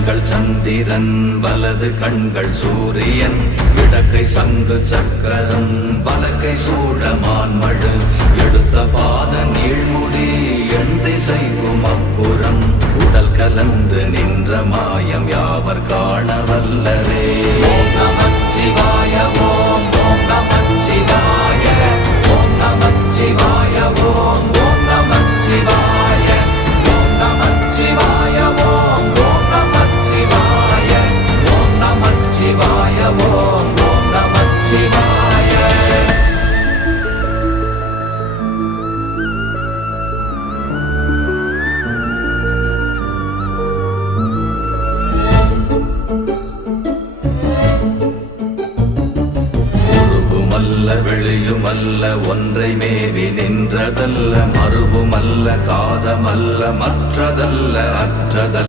கண்கள் சந்திரன் வலது கண்கள் சூரியன் இடக்கை சங்கு சக்கரம் வலக்கை சூழமான்மழு எடுத்த பாத நீழ்முடி எண் திசைக்கும் அப்புறம் உடல் கலந்து நின்ற மாயம் யாவர் காண வல்லரே. ஓம் நமச்சிவாய ஓம் ஓம் நமச்சிவாய ஓம் நமச்சிவாய ஓம் ஓம் நமச்சிவாய ஓம் நமச்சிவாய ஓம் ஓம் நமச்சிவாய ஓம் நமச்சிவாய ஓம் ஓம் நமச்சிவாய. வெளியுமல்ல ஒன்றை மேவி நின்றதல்ல மறுவுமல்ல காதமல்ல மற்றதல்ல அற்றதல்ல